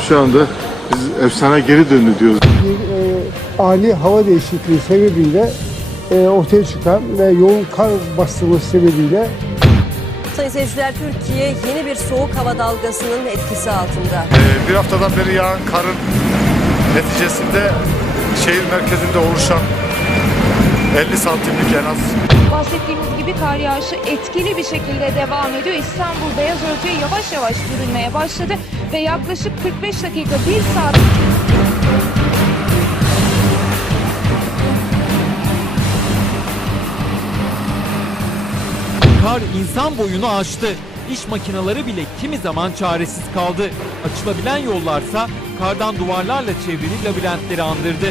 şu anda biz efsane geri döndü diyoruz. bir e, ani hava değişikliği sebebiyle e, ortaya çıkan ve yoğun kar bastırması sebebiyle Sayın seyirciler Türkiye yeni bir soğuk hava dalgasının etkisi altında. Ee, bir haftadan beri yağan karın neticesinde şehir merkezinde oluşan 50 santimlik en az Bahsettiğimiz gibi kar yağışı etkili bir şekilde devam ediyor. İstanbul beyaz örtüye yavaş yavaş bürünmeye başladı ve yaklaşık 45 dakika 1 saat Kar insan boyunu aştı. İş makineleri bile kimi zaman çaresiz kaldı. Açılabilen yollarsa kardan duvarlarla çevrili labirentleri andırdı.